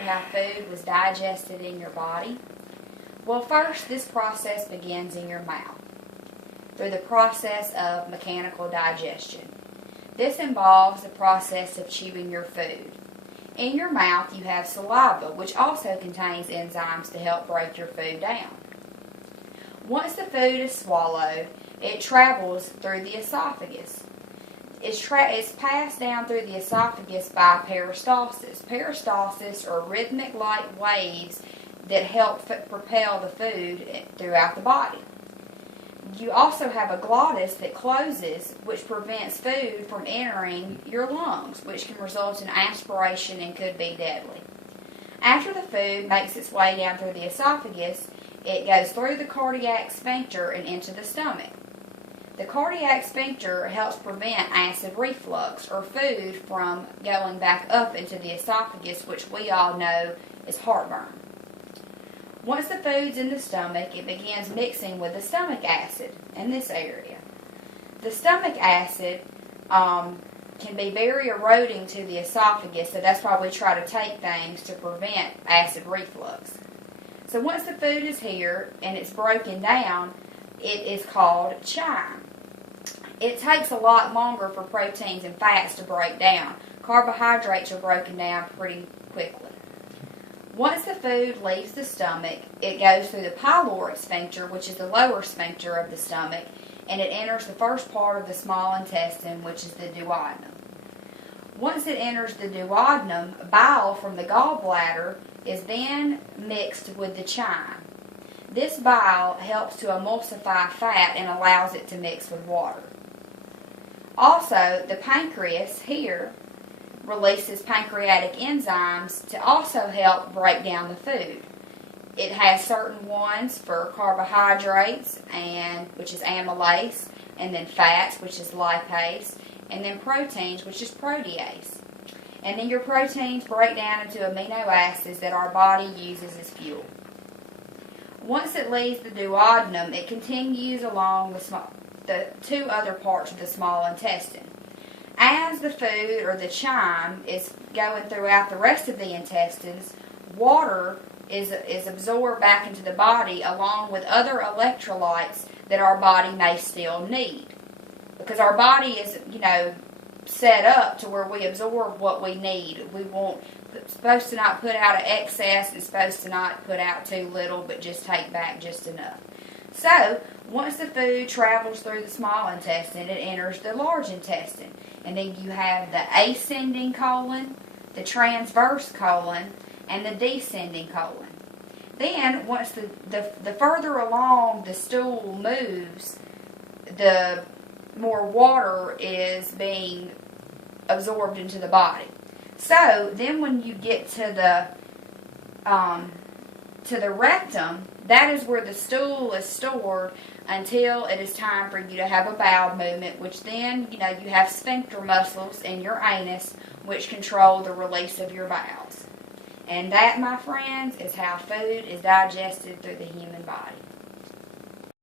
How food was digested in your body? Well, first, this process begins in your mouth through the process of mechanical digestion. This involves the process of chewing your food. In your mouth, you have saliva, which also contains enzymes to help break your food down. Once the food is swallowed, it travels through the esophagus. It's passed down through the esophagus by peristalsis. Peristalsis are rhythmic-like waves that help propel the food throughout the body. You also have a glottis that closes, which prevents food from entering your lungs, which can result in aspiration and could be deadly. After the food makes its way down through the esophagus, it goes through the cardiac sphincter and into the stomach. The cardiac sphincter helps prevent acid reflux, or food from going back up into the esophagus, which we all know is heartburn. Once the food's in the stomach, it begins mixing with the stomach acid in this area. The stomach acid can be very eroding to the esophagus, so that's why we try to take things to prevent acid reflux. So once the food is here and it's broken down, it is called chyme. It takes a lot longer for proteins and fats to break down. Carbohydrates are broken down pretty quickly. Once the food leaves the stomach, it goes through the pyloric sphincter, which is the lower sphincter of the stomach, and it enters the first part of the small intestine, which is the duodenum. Once it enters the duodenum, bile from the gallbladder is then mixed with the chyme. This bile helps to emulsify fat and allows it to mix with water. Also, the pancreas here releases pancreatic enzymes to also help break down the food. It has certain ones for carbohydrates, which is amylase, and then fats, which is lipase, and then proteins, which is protease. And then your proteins break down into amino acids that our body uses as fuel. Once it leaves the duodenum, it continues along the two other parts of the small intestine. As the food or the chyme is going throughout the rest of the intestines, water is absorbed back into the body along with other electrolytes that our body may still need. Because our body is, set up to where we absorb what we need. Supposed to not put out an excess, and supposed to not put out too little, but just take back just enough. So, once the food travels through the small intestine, it enters the large intestine. And then you have the ascending colon, the transverse colon, and the descending colon. Then, once the further along the stool moves, the more water is being absorbed into the body. So, then when you get to the rectum, that is where the stool is stored until it is time for you to have a bowel movement, which then, you have sphincter muscles in your anus, which control the release of your bowels. And that, my friends, is how food is digested through the human body.